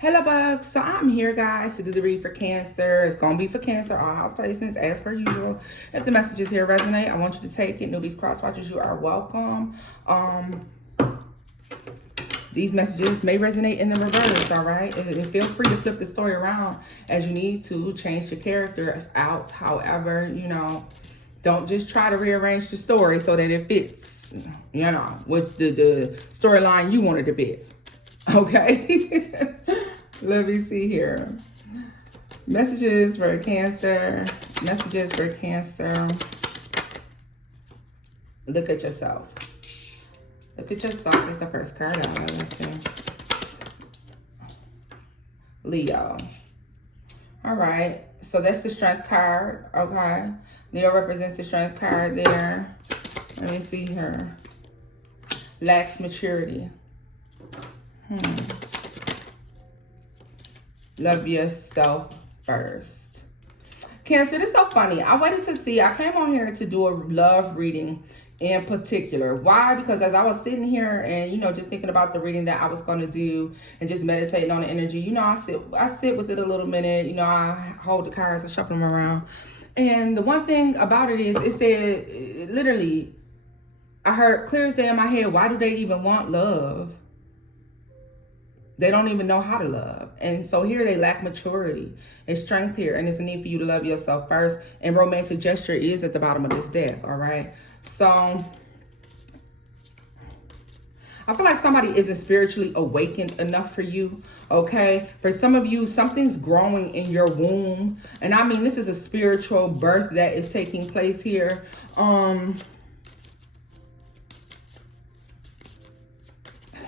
Hello bugs, so I'm here guys to do the read for Cancer. It's going to be for Cancer, all house placements as per usual. If the messages here resonate, I want you to take it. Newbies, cross watchers, you are welcome. These messages may resonate in the reverse, all right? And feel free to flip the story around as you need to, change your characters out. However, don't just try to rearrange the story so that it fits, with the storyline you wanted to fit. Okay? Let me see here. Messages for Cancer. Messages for Cancer. Look at yourself. Look at yourself is the first card out. Let's see. Leo. All right. So that's the Strength card. Okay. Leo represents the Strength card there. Let me see here. Lacks maturity. Love yourself first. Cancer, this is so funny. I waited to see. I came on here to do a love reading in particular. Why? Because as I was sitting here and, just thinking about the reading that I was going to do and just meditating on the energy, I sit with it a little minute. I hold the cards and shuffle them around. And the one thing about it is, it said, literally, I heard clear as day in my head, why do they even want love? They don't even know how to love. And so here they lack maturity and strength here. And it's a need for you to love yourself first. And romantic gesture is at the bottom of this deck, all right? So I feel like somebody isn't spiritually awakened enough for you, okay? For some of you, something's growing in your womb. And I mean, this is a spiritual birth that is taking place here.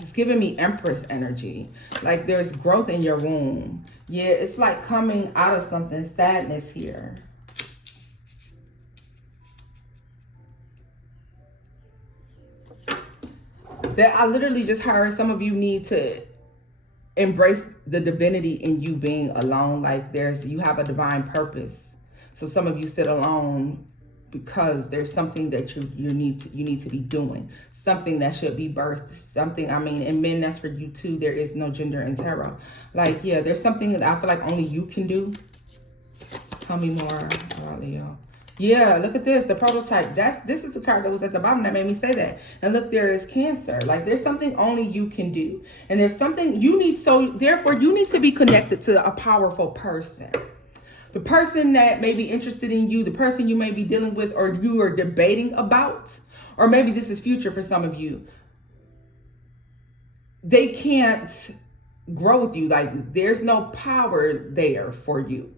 It's giving me Empress energy. Like there's growth in your womb. Yeah, it's like coming out of something. Sadness here. That I literally just heard some of you need to embrace the divinity in you being alone. Like you have a divine purpose. So some of you sit alone because there's something that you need to be doing. Something that should be birthed. Something, and men, that's for you too. There is no gender in tarot. Like, yeah, there's something that I feel like only you can do. Tell me more about Leo. Yeah, look at this, the prototype. This is the card that was at the bottom that made me say that. And look, there is Cancer. Like there's something only you can do. And there's something you need, so therefore you need to be connected to a powerful person. The person that may be interested in you, the person you may be dealing with or you are debating about, or maybe this is future for some of you. They can't grow with you. Like there's no power there for you.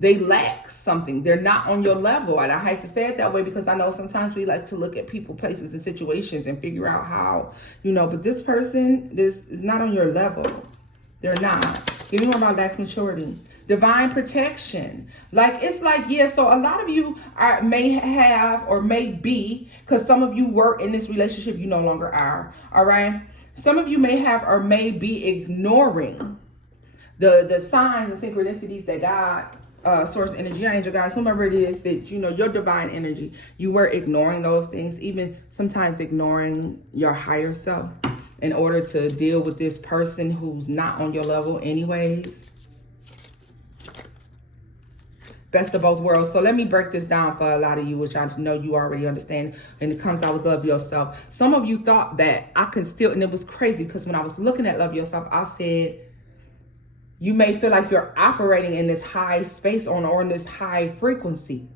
They lack something. They're not on your level. And I hate to say it that way because I know sometimes we like to look at people, places, and situations and figure out how, but this person, this is not on your level. They're not. Give me more about lacks maturity. Divine protection. Like, it's like, yeah, so a lot of you may have or may be, because some of you were in this relationship, you no longer are, all right? Some of you may have or may be ignoring the signs and synchronicities that God, source energy, angel guys, whomever it is that, your divine energy, you were ignoring those things, even sometimes ignoring your higher self in order to deal with this person who's not on your level anyways. Best of both worlds. So let me break this down for a lot of you, which I know you already understand. And it comes out with love yourself. Some of you thought that I could still, and it was crazy because when I was looking at love yourself, I said, you may feel like you're operating in this high space or in this high frequency.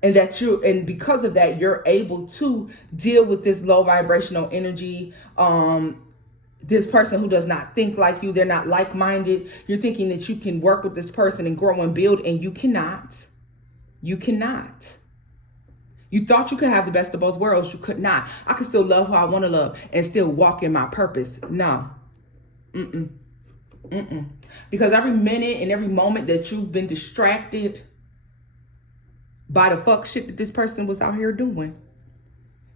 And and because of that, you're able to deal with this low vibrational energy, this person who does not think like you, they're not like-minded. You're thinking that you can work with this person and grow and build, and you cannot. You cannot. You thought you could have the best of both worlds. You could not. I could still love who I want to love and still walk in my purpose. No. Because every minute and every moment that you've been distracted by the fuck shit that this person was out here doing,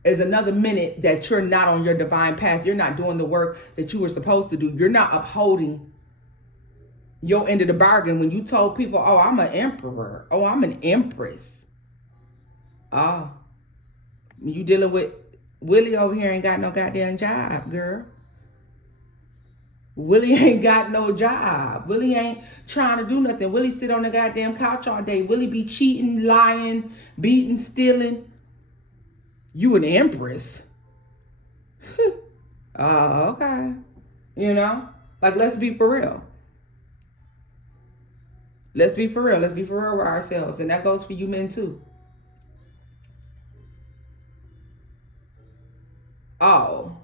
is another minute that you're not on your divine path. You're not doing the work that you were supposed to do. You're not upholding your end of the bargain when you told people, oh, I'm an emperor. Oh, I'm an empress. Oh, you dealing with Willie over here ain't got no goddamn job, girl. Willie ain't got no job. Willie ain't trying to do nothing. Willie sit on the goddamn couch all day. Willie be cheating, lying, beating, stealing. You an empress. Okay. You know? Like, let's be for real. Let's be for real. Let's be for real with ourselves. And that goes for you men too. Oh.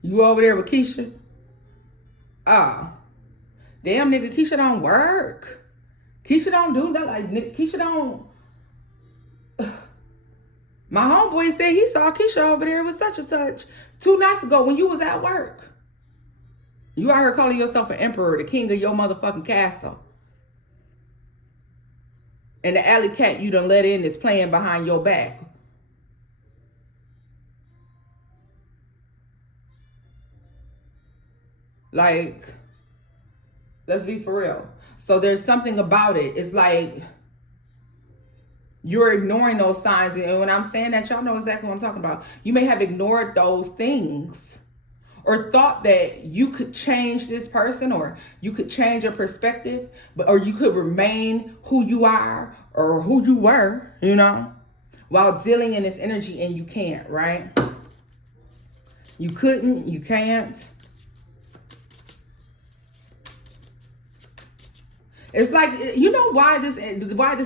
You over there with Keisha? Oh. Damn, nigga, Keisha don't work. Keisha don't do that. Like, Keisha don't. My homeboy said he saw Keisha over there with such and such 2 nights ago when you was at work. You out here calling yourself an emperor, the king of your motherfucking castle. And the alley cat you done let in is playing behind your back. Like, let's be for real. So there's something about it. It's like you're ignoring those signs. And when I'm saying that, y'all know exactly what I'm talking about. You may have ignored those things or thought that you could change this person or you could change your perspective, or you could remain who you are or who you were, you know, while dealing in this energy, and you can't, right? You couldn't, you can't. It's like, you know why this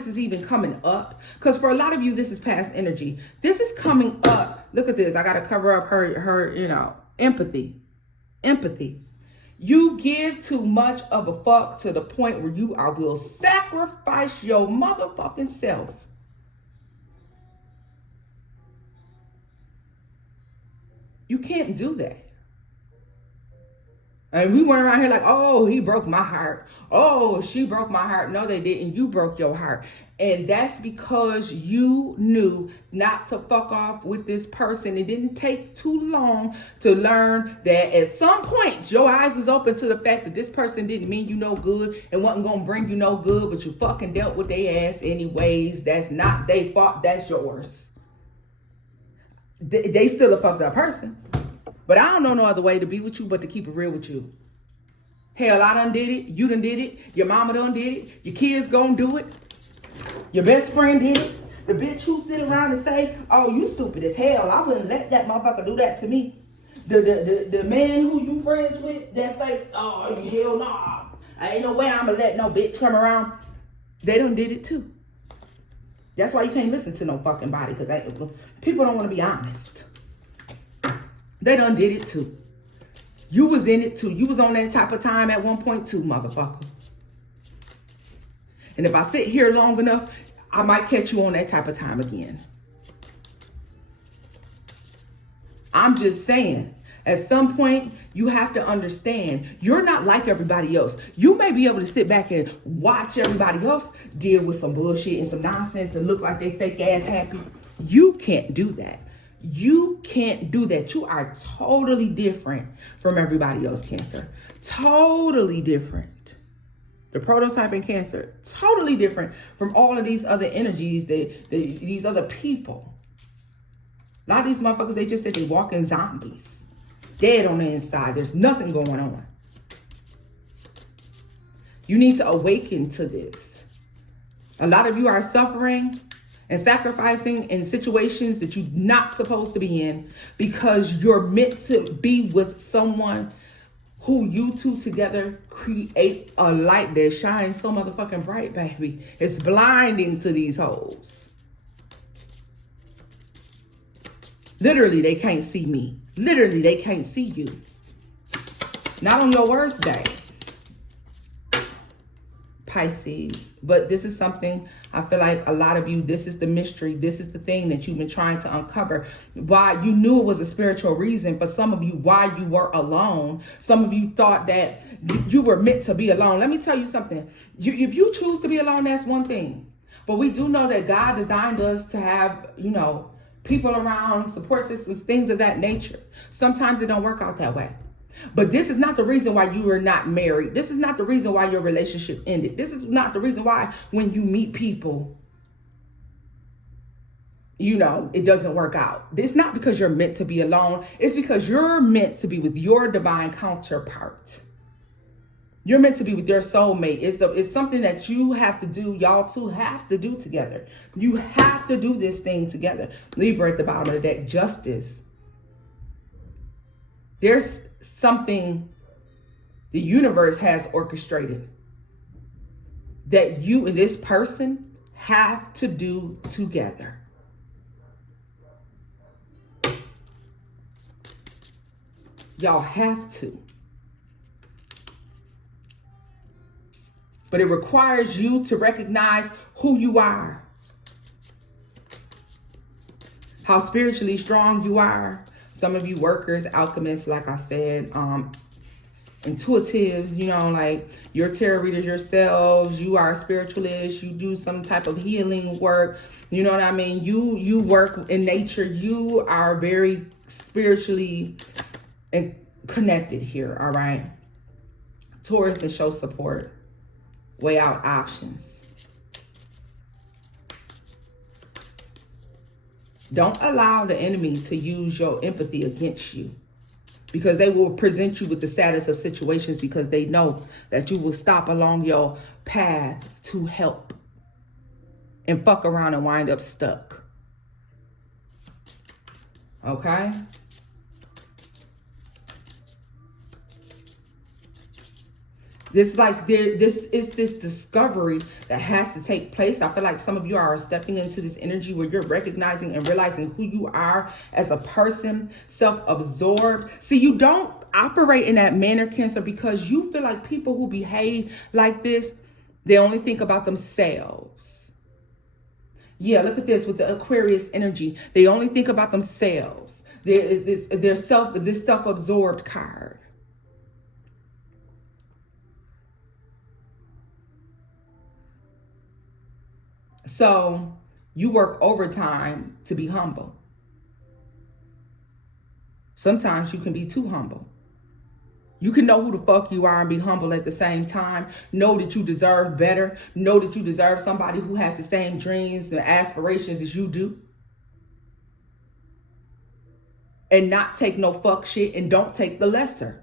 is even coming up? Because for a lot of you, this is past energy. This is coming up. Look at this. I got to cover up her, you know, empathy. You give too much of a fuck to the point where you will sacrifice your motherfucking self. You can't do that. And we went around here like, oh, he broke my heart. Oh, she broke my heart. No, they didn't. You broke your heart. And that's because you knew not to fuck off with this person. It didn't take too long to learn that at some point, your eyes was open to the fact that this person didn't mean you no good and wasn't going to bring you no good, but you fucking dealt with their ass anyways. That's not their fault. That's yours. They still a fucked up person. But I don't know no other way to be with you but to keep it real with you. Hell, I done did it. You done did it. Your mama done did it. Your kids gonna do it. Your best friend did it. The bitch who sit around and say, oh, you stupid as hell. I wouldn't let that motherfucker do that to me. The man who you friends with that say, oh, hell nah. I ain't no way I'm gonna let no bitch come around. They done did it too. That's why you can't listen to no fucking body, because people don't want to be honest. They done did it too. You was in it too. You was on that type of time at one point too, motherfucker. And if I sit here long enough, I might catch you on that type of time again. I'm just saying, at some point, you have to understand, you're not like everybody else. You may be able to sit back and watch everybody else deal with some bullshit and some nonsense and look like they fake ass happy. You can't do that. You can't do that. You are totally different from everybody else, Cancer. Totally different. The prototype in Cancer, totally different from all of these other energies, these other people. A lot of these motherfuckers, they just said they walking zombies. Dead on the inside. There's nothing going on. You need to awaken to this. A lot of you are suffering and sacrificing in situations that you're not supposed to be in because you're meant to be with someone who you two together create a light that shines so motherfucking bright, baby. It's blinding to these hoes. Literally, they can't see me. Literally, they can't see you. Not on your worst day. Pisces. But this is something I feel like a lot of you, this is the mystery. This is the thing that you've been trying to uncover. Why you knew it was a spiritual reason for some of you, why you were alone. Some of you thought that you were meant to be alone. Let me tell you something. If you choose to be alone, that's one thing. But we do know that God designed us to have, you know, people around, support systems, things of that nature. Sometimes it don't work out that way. But this is not the reason why you are not married. This is not the reason why your relationship ended. This is not the reason why when you meet people, it doesn't work out. It's not because you're meant to be alone. It's because you're meant to be with your divine counterpart. You're meant to be with your soulmate. It's something that you have to do. Y'all two have to do together. You have to do this thing together. Libra at the bottom of the deck, justice. There's something the universe has orchestrated that you and this person have to do together. Y'all have to. But it requires you to recognize who you are, how spiritually strong you are. Some of you workers, alchemists, like I said, intuitives, like you're tarot readers yourselves. You are spiritualists. You do some type of healing work. You know what I mean? You work in nature. You are very spiritually connected here, all right? Taurus, and show support. Weigh out options. Don't allow the enemy to use your empathy against you, because they will present you with the saddest of situations because they know that you will stop along your path to help and fuck around and wind up stuck. Okay? This is discovery that has to take place. I feel like some of you are stepping into this energy where you're recognizing and realizing who you are as a person, self-absorbed. See, you don't operate in that manner, Cancer, because you feel like people who behave like this, they only think about themselves. Yeah, look at this with the Aquarius energy. They only think about themselves. This self-absorbed card. So you work overtime to be humble. Sometimes you can be too humble. You can know who the fuck you are and be humble at the same time. Know that you deserve better. Know that you deserve somebody who has the same dreams and aspirations as you do. And not take no fuck shit, and don't take the lesser.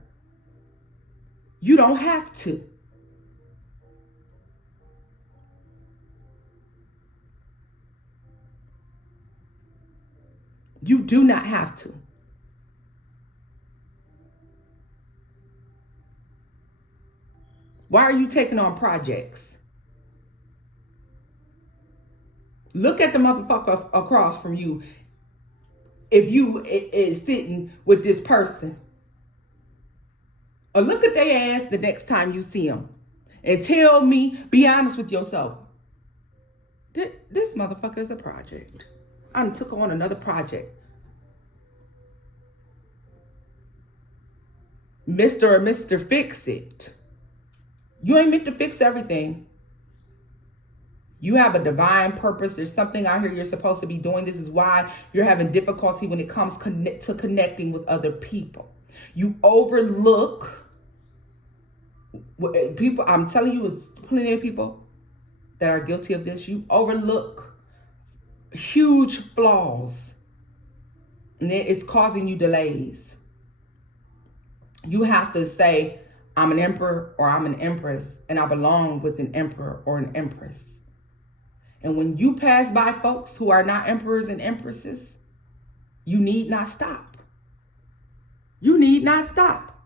You don't have to. You do not have to. Why are you taking on projects? Look at the motherfucker across from you. If you is sitting with this person, or look at their ass the next time you see them, and tell me, be honest with yourself. This motherfucker is a project. I took on another project. Mr. Fix It. You ain't meant to fix everything. You have a divine purpose. There's something out here you're supposed to be doing. This is why you're having difficulty when it comes to connecting with other people. You overlook people. I'm telling you, it's plenty of people that are guilty of this. You overlook huge flaws, and it's causing you delays. You have to say, I'm an emperor or I'm an empress, and I belong with an emperor or an empress. And when you pass by folks who are not emperors and empresses, you need not stop. You need not stop.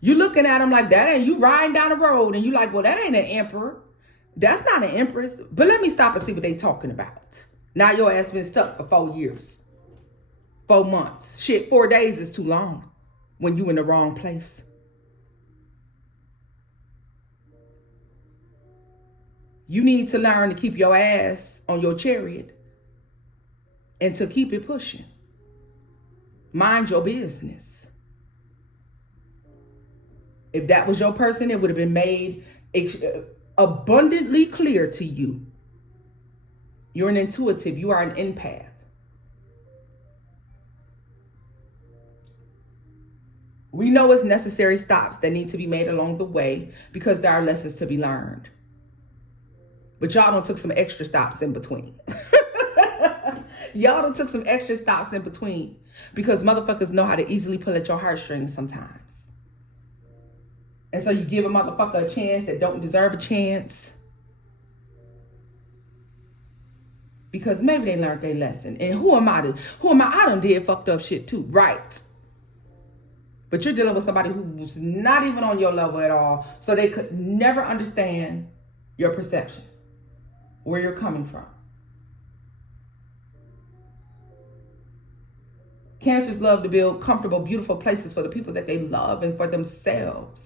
You looking at them like that, and you riding down the road, and you like, well, that ain't an emperor. That's not an empress. But let me stop and see what they talking about. Now your ass been stuck for 4 years. 4 months. Shit, 4 days is too long when you in the wrong place. You need to learn to keep your ass on your chariot and to keep it pushing. Mind your business. If that was your person, it would have been made abundantly clear to you. You're an intuitive. You are an empath. We know it's necessary stops that need to be made along the way because there are lessons to be learned. But y'all done took some extra stops in between. Y'all done took some extra stops in between. Because motherfuckers know how to easily pull at your heartstrings sometimes. And so you give a motherfucker a chance that don't deserve a chance. Because maybe they learned their lesson. And who am I? I done did fucked up shit too. Right. But you're dealing with somebody who's not even on your level at all. So they could never understand your perception. Where you're coming from. Cancers love to build comfortable, beautiful places for the people that they love and for themselves.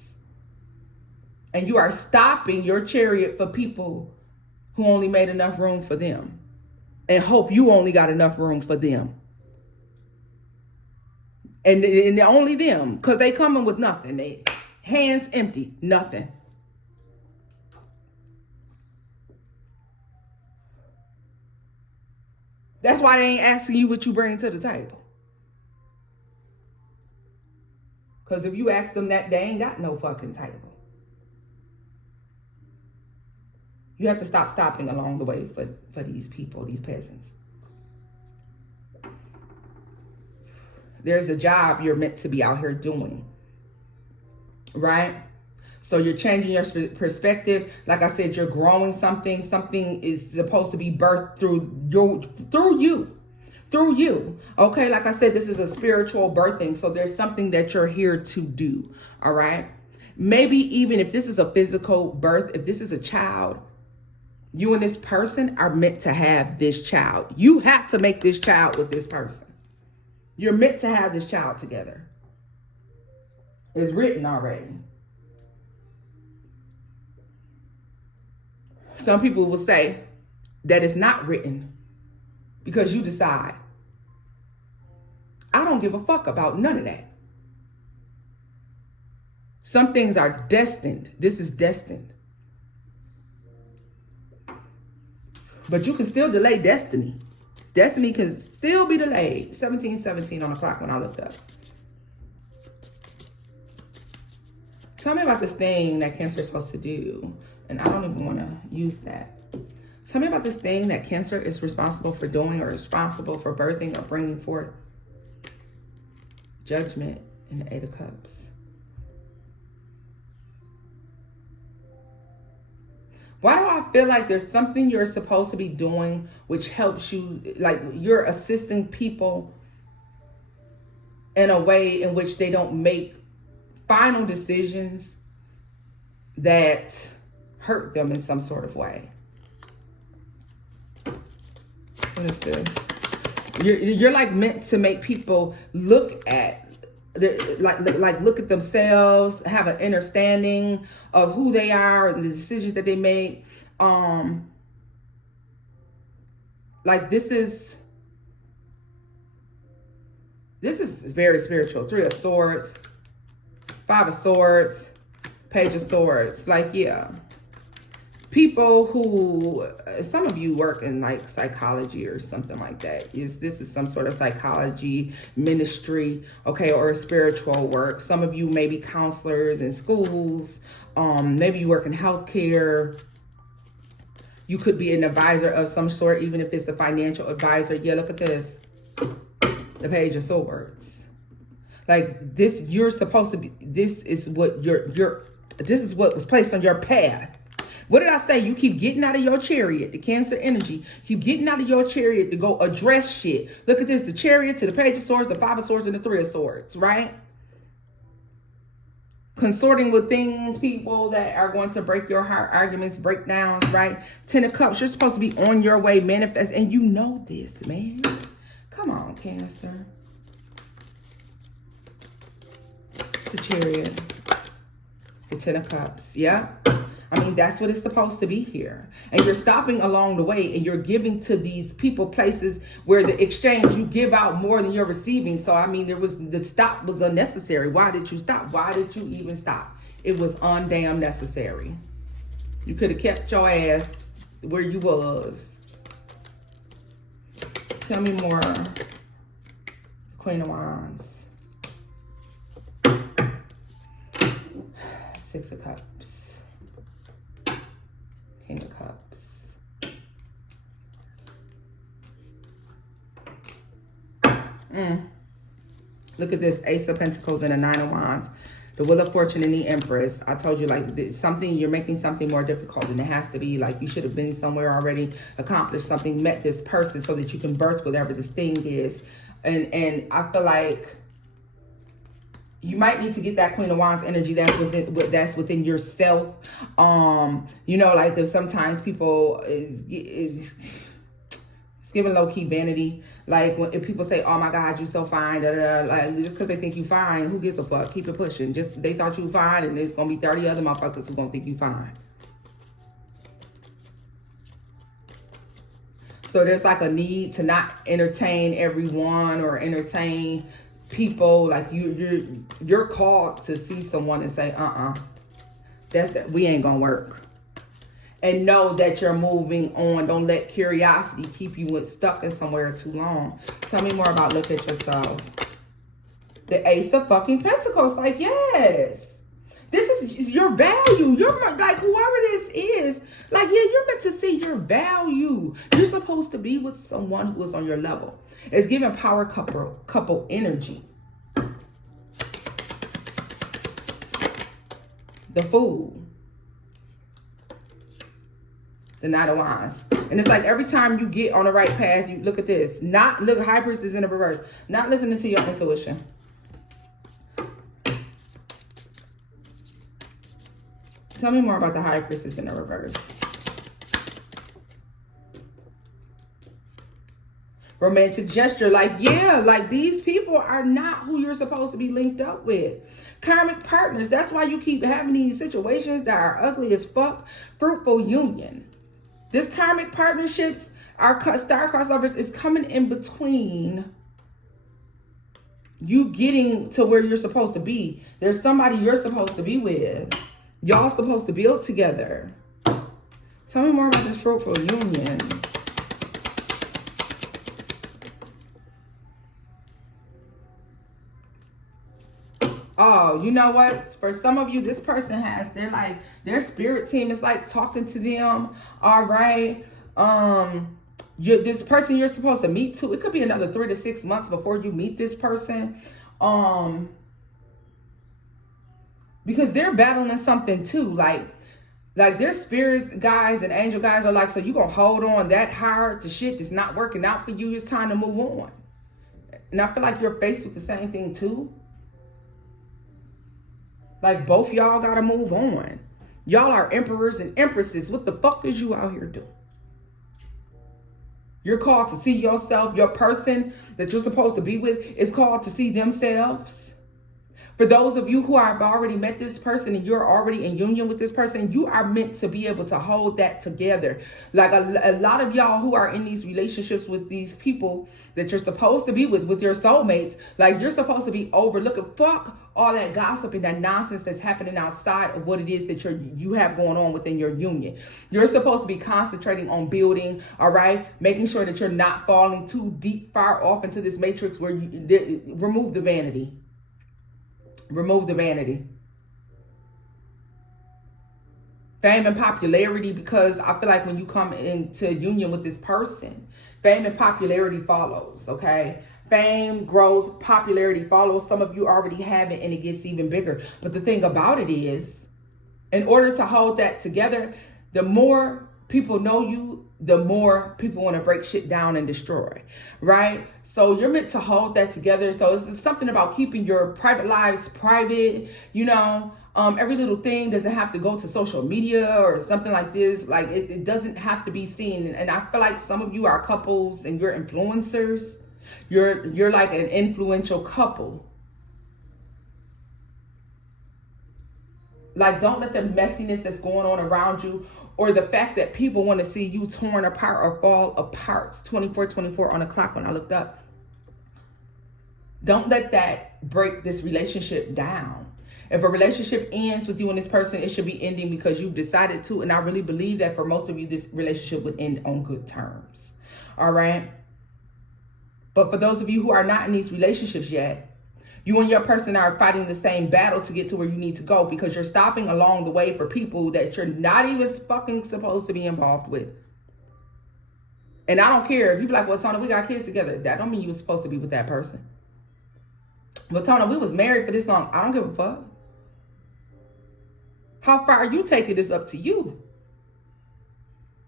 And you are stopping your chariot for people who only made enough room for them. And hope you only got enough room for them. And only them. Because they coming with nothing. They hands empty. Nothing. That's why they ain't asking you what you bring to the table. Because if you ask them that, they ain't got no fucking table. You have to stop stopping along the way for these people, these peasants. There's a job you're meant to be out here doing. Right? So you're changing your perspective. Like I said, you're growing something. Something is supposed to be birthed through you. Okay, like I said, this is a spiritual birthing. So there's something that you're here to do. All right. Maybe even if this is a physical birth, if this is a child, you and this person are meant to have this child. You have to make this child with this person. You're meant to have this child together. It's written already. Some people will say that it's not written because you decide. I don't give a fuck about none of that. Some things are destined. This is destined. But you can still delay destiny. Destiny can still be delayed. 17:17 on the clock when I looked up. Tell me about this thing that Cancer is supposed to do. And I don't even want to use that. Tell me about this thing that Cancer is responsible for doing or responsible for birthing or bringing forth. Judgment in the 8 of Cups. Why do I feel like there's something you're supposed to be doing which helps you, like you're assisting people in a way in which they don't make final decisions that hurt them in some sort of way? What is this? You're like meant to make people look at look at themselves, have an understanding of who they are and the decisions that they make. Like this is very spiritual. 3 of Swords, 5 of Swords, Page of Swords. Like, yeah. People who, some of you work in like psychology or something like that. This is some sort of psychology ministry, okay, or spiritual work. Some of you may be counselors in schools. Maybe you work in healthcare. You could be an advisor of some sort, even if it's a financial advisor. Yeah, look at this. The Page of Swords. Like this, you're supposed to be, this is what this is what was placed on your path. What did I say? You keep getting out of your chariot, the Cancer energy. Keep getting out of your chariot to go address shit. Look at this, the Chariot to the Page of Swords, the 5 of Swords, and the 3 of Swords, right? Consorting with things, people that are going to break your heart, arguments, breakdowns, right? 10 of Cups, you're supposed to be on your way, manifest, and you know this, man. Come on, Cancer. The Chariot, the 10 of Cups, yeah. I mean, that's what it's supposed to be here. And you're stopping along the way and you're giving to these people places where the exchange, you give out more than you're receiving. So, I mean, the stop was unnecessary. Why did you stop? Why did you even stop? It was undamn necessary. You could have kept your ass where you was. Tell me more. Queen of Wands. 6 of Cups. King of Cups. Look at this, Ace of Pentacles and a Nine of Wands. The Wheel of Fortune and the Empress. I told you, like, something, you're making something more difficult, and it has to be like you should have been somewhere already, accomplished something, met this person so that you can birth whatever this thing is. And I feel like you might need to get that Queen of Wands energy that's within yourself. You know, like there's sometimes people it's giving low-key vanity. Like if people say, oh my God, you so fine, da, da, da, like just because they think you fine, who gives a fuck? Keep it pushing. Just they thought you fine, and there's gonna be 30 other motherfuckers who gonna think you fine. So there's like a need to not entertain everyone or entertain people. Like you're called to see someone and say, we ain't gonna work. And know that you're moving on. Don't let curiosity keep you stuck in somewhere too long. Tell me more about look at yourself. The Ace of fucking Pentacles. Like, yes. This is your value. You're like, whoever this is, like, yeah, you're meant to see your value. You're supposed to be with someone who is on your level. It's giving power couple energy. The Fool. The Knight of Wands. And it's like every time you get on the right path, you look at this. Look, High Priestess in the reverse. Not listening to your intuition. Tell me more about the High Priestess in the reverse. Romantic gesture. Like, yeah, like these people are not who you're supposed to be linked up with. Karmic partners. That's why you keep having these situations that are ugly as fuck. Fruitful union. This karmic partnerships, our star crossovers is coming in between you getting to where you're supposed to be. There's somebody you're supposed to be with. Y'all supposed to build together. Tell me more about this fruitful union. Oh, you know what? For some of you, this person has, their spirit team is like talking to them. All right. This person you're supposed to meet to, it could be another 3 to 6 months before you meet this person. Because they're battling something too. Like their spirit guys and angel guys are like, so you gonna hold on that hard to shit that's not working out for you. It's time to move on. And I feel like you're faced with the same thing too. Like both y'all gotta move on. Y'all are emperors and empresses. What the fuck is you out here doing? You're called to see yourself. Your person that you're supposed to be with is called to see themselves. For those of you who have already met this person and you're already in union with this person, you are meant to be able to hold that together. Like a lot of y'all who are in these relationships with these people that you're supposed to be with your soulmates, like you're supposed to be overlooking. Fuck all that gossip and that nonsense that's happening outside of what it is that you have going on within your union. You're supposed to be concentrating on building, all right? Making sure that you're not falling too deep, far off into this matrix where you remove the vanity. Remove the vanity. Fame and popularity, because I feel like when you come into union with this person, fame and popularity follows, okay? Fame, growth, popularity follows. Some of you already have it and it gets even bigger. But the thing about it is, in order to hold that together, the more people know you, the more people want to break shit down and destroy, right? So you're meant to hold that together. So it's something about keeping your private lives private, you know. Every little thing doesn't have to go to social media or something like this. Like it doesn't have to be seen. And I feel like some of you are couples and you're influencers. You're like an influential couple. Like, don't let the messiness that's going on around you or the fact that people want to see you torn apart or fall apart. 24:24 on the clock when I looked up. Don't let that break this relationship down. If a relationship ends with you and this person, it should be ending because you've decided to. And I really believe that for most of you, this relationship would end on good terms. All right. But for those of you who are not in these relationships yet, you and your person are fighting the same battle to get to where you need to go because you're stopping along the way for people that you're not even fucking supposed to be involved with. And I don't care if you be like, well, Tony, we got kids together. That don't mean you were supposed to be with that person. Well, Tony, we was married for this long. I don't give a fuck. How far you taking this up to you.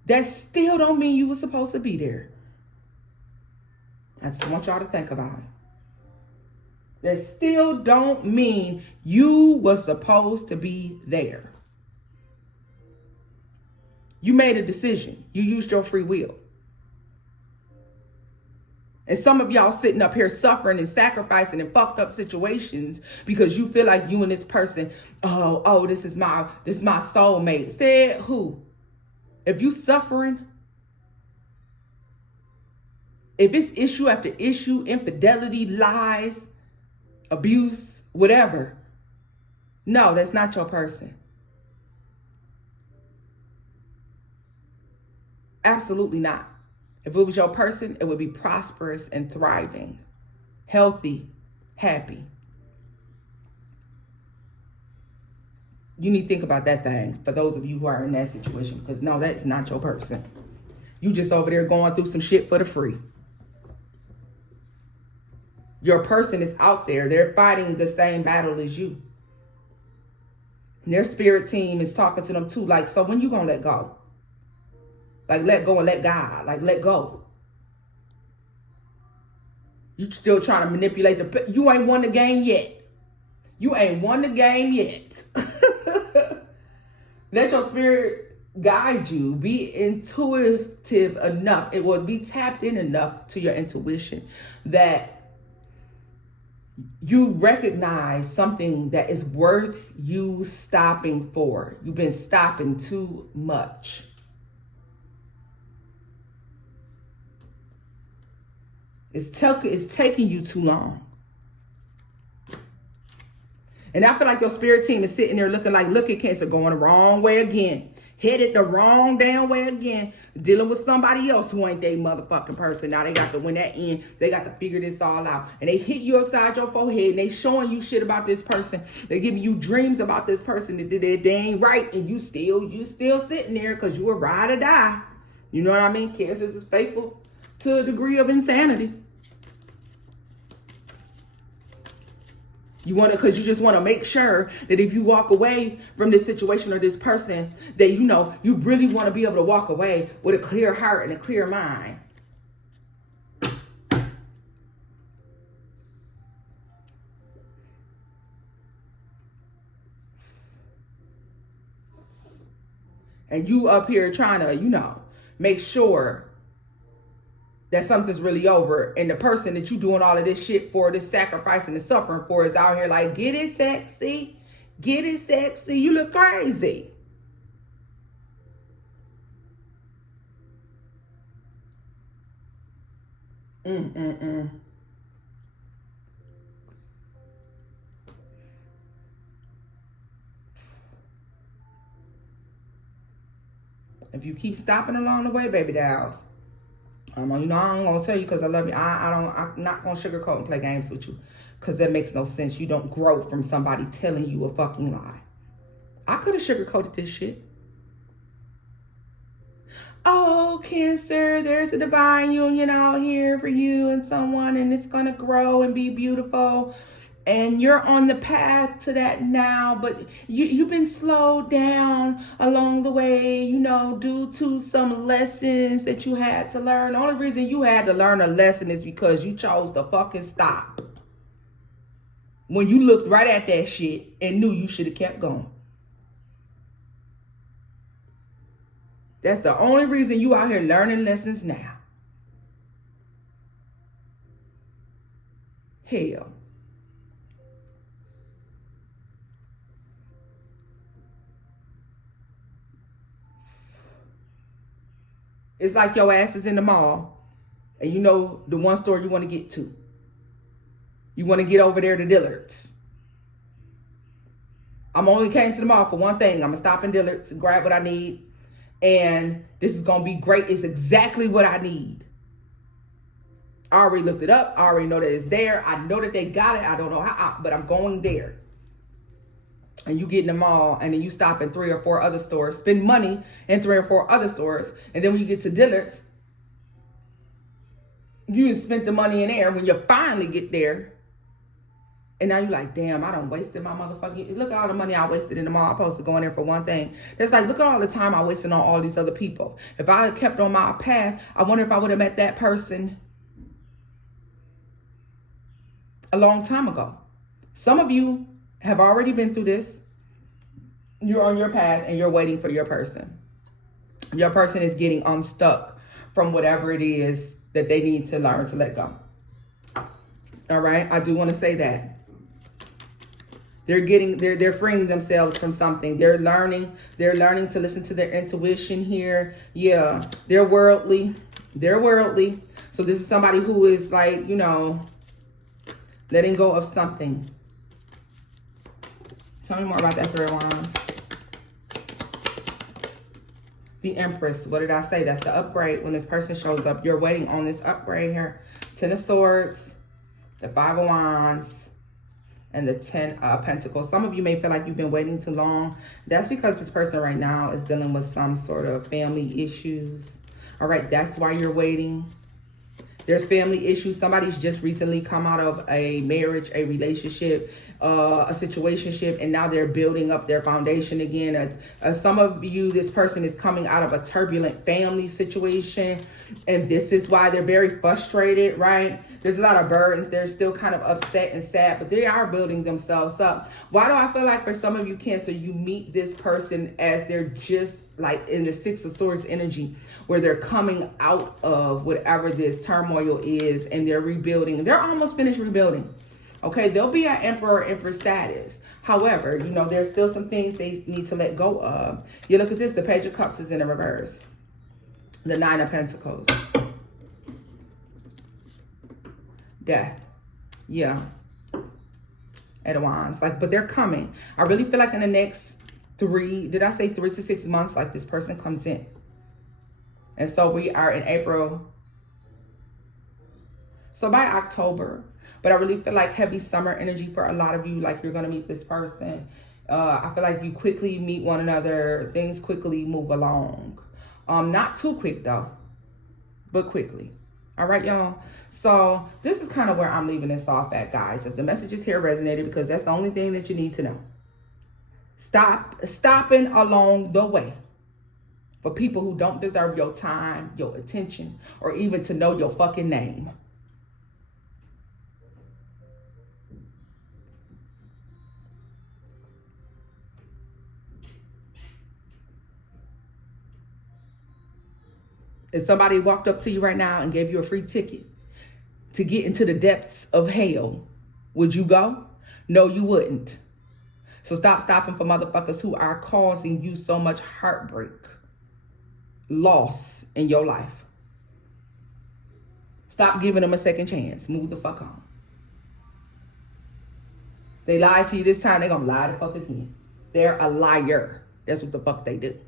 That still don't mean you were supposed to be there. I just want y'all to think about it. That still don't mean you was supposed to be there. You made a decision. You used your free will. And some of y'all sitting up here suffering and sacrificing in fucked up situations because you feel like you and this person, this is my soulmate. Said who? If you suffering, if it's issue after issue, infidelity, lies, abuse, whatever, no, that's not your person. Absolutely not. If it was your person, it would be prosperous and thriving, healthy, happy. You need to think about that thing for those of you who are in that situation, because no, that's not your person. You just over there going through some shit for the free. Your person is out there. They're fighting the same battle as you. And their spirit team is talking to them too. Like, so when you gonna let go? Like, let go and let God. Like, let go. You still trying to manipulate you ain't won the game yet. You ain't won the game yet. Let your spirit guide you. Be intuitive enough. It will be tapped in enough to your intuition that you recognize something that is worth you stopping for. You've been stopping too much. It's taking you too long. And I feel like your spirit team is sitting there looking like, look at Cancer going the wrong way again. Headed the wrong damn way again. Dealing with somebody else who ain't they motherfucking person. Now they got to win that end. They got to figure this all out. And they hit you upside your forehead. And they showing you shit about this person. They giving you dreams about this person that they ain't right. And you still sitting there because you a ride or die. You know what I mean? Cancer is faithful to a degree of insanity. Because you just want to make sure that if you walk away from this situation or this person, that you really want to be able to walk away with a clear heart and a clear mind. And you up here trying to, make sure that something's really over, and the person that you doing all of this shit for, this sacrificing and suffering for, is out here like, get it sexy, you look crazy. If you keep stopping along the way, baby dolls, I ain't gonna tell you because I love you. I'm not gonna sugarcoat and play games with you, because that makes no sense. You don't grow from somebody telling you a fucking lie. I could have sugarcoated this shit. Oh, Cancer, there's a divine union out here for you and someone, and it's gonna grow and be beautiful. And you're on the path to that now, but you've been slowed down along the way, due to some lessons that you had to learn. The only reason you had to learn a lesson is because you chose to fucking stop. When you looked right at that shit and knew you should have kept going. That's the only reason you out here learning lessons now. Hell. It's like your ass is in the mall and the one store you want to get to. You want to get over there to Dillard's. I'm only came to the mall for one thing. I'm going to stop in Dillard's and grab what I need. And this is going to be great. It's exactly what I need. I already looked it up. I already know that it's there. I know that they got it. I don't know how, but I'm going there. And you get in the mall, and then you stop in 3 or 4 other stores, spend money in 3 or 4 other stores, and then when you get to Dillard's, You just spent the money in there. When you finally get there, and now you're like, damn, I done wasted my motherfucking, look at all the money I wasted in the mall. I'm supposed to go in there for one thing. It's like, look at all the time I wasted on all these other people. If I had kept on my path, I wonder if I would have met that person a long time ago. Some of you have already been through this. You're on your path and you're waiting for your person. Your person is getting unstuck from whatever it is that they need to learn to let go. All right, I do want to say that. They're freeing themselves from something. They're learning to listen to their intuition here. Yeah, they're worldly. So this is somebody who is like, you know, letting go of something. Tell me more about that Three of Wands. The Empress. What did I say? That's the upgrade. When this person shows up, you're waiting on this upgrade here. Ten of Swords, the Five of Wands, and the 10 of Pentacles. Some of you may feel like you've been waiting too long. That's because this person right now is dealing with some sort of family issues. All right, that's why you're waiting. There's family issues. Somebody's just recently come out of a marriage, a relationship, a situationship, and now they're building up their foundation again. Some of you, this person is coming out of a turbulent family situation, and this is why they're very frustrated, right? There's a lot of burdens. They're still kind of upset and sad, but they are building themselves up. Why do I feel like for some of you, Cancer, you meet this person as they're just like in the Six of Swords energy, where they're coming out of whatever this turmoil is and they're rebuilding. They're almost finished rebuilding. Okay, they'll be at Emperor or Empress status. However, you know, there's still some things they need to let go of. You look at this, the Page of Cups is in the reverse. The Nine of Pentacles. Death. Yeah. Eight of Wands. Like, but they're coming. I really feel like in the next 3 to 6 months, like this person comes in. And so we are in April. So by October, but I really feel like heavy summer energy for a lot of you, like you're going to meet this person. I feel like you quickly meet one another. Things quickly move along. Not too quick though, but quickly. All right, y'all. So this is kind of where I'm leaving this off at, guys. If the messages here resonated, because that's the only thing that you need to know. Stopping along the way for people who don't deserve your time, your attention, or even to know your fucking name. If somebody walked up to you right now and gave you a free ticket to get into the depths of hell, would you go? No, you wouldn't. So stop stopping for motherfuckers who are causing you so much heartbreak, loss in your life. Stop giving them a second chance. Move the fuck on. They lied to you this time, they're gonna lie the fuck again. They're a liar. That's what the fuck they do.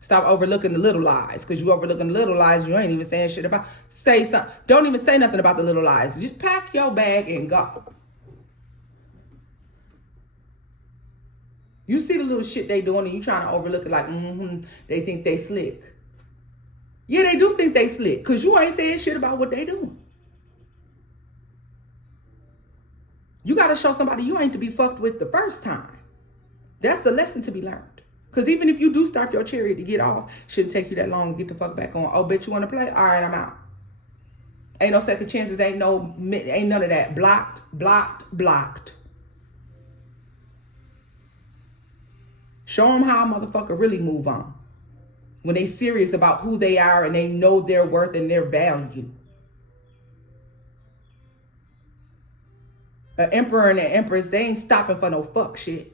Stop overlooking the little lies, because you overlooking the little lies you ain't even saying shit about. Say something. Don't even say nothing about the little lies. Just pack your bag and go. You see the little shit they doing and you trying to overlook it like, they think they slick. Yeah, they do think they slick, because you ain't saying shit about what they doing. You got to show somebody you ain't to be fucked with the first time. That's the lesson to be learned. Because even if you do stop your chariot to get off, shouldn't take you that long to get the fuck back on. Oh, bitch, you want to play? All right, I'm out. Ain't no second chances. Ain't none of that. Blocked, blocked, blocked. Show them how a motherfucker really move on. When they serious about who they are and they know their worth and their value. An emperor and an empress, they ain't stopping for no fuck shit.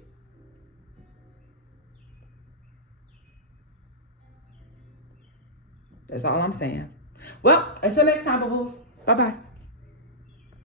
That's all I'm saying. Well, until next time, boo-boos. Bye-bye.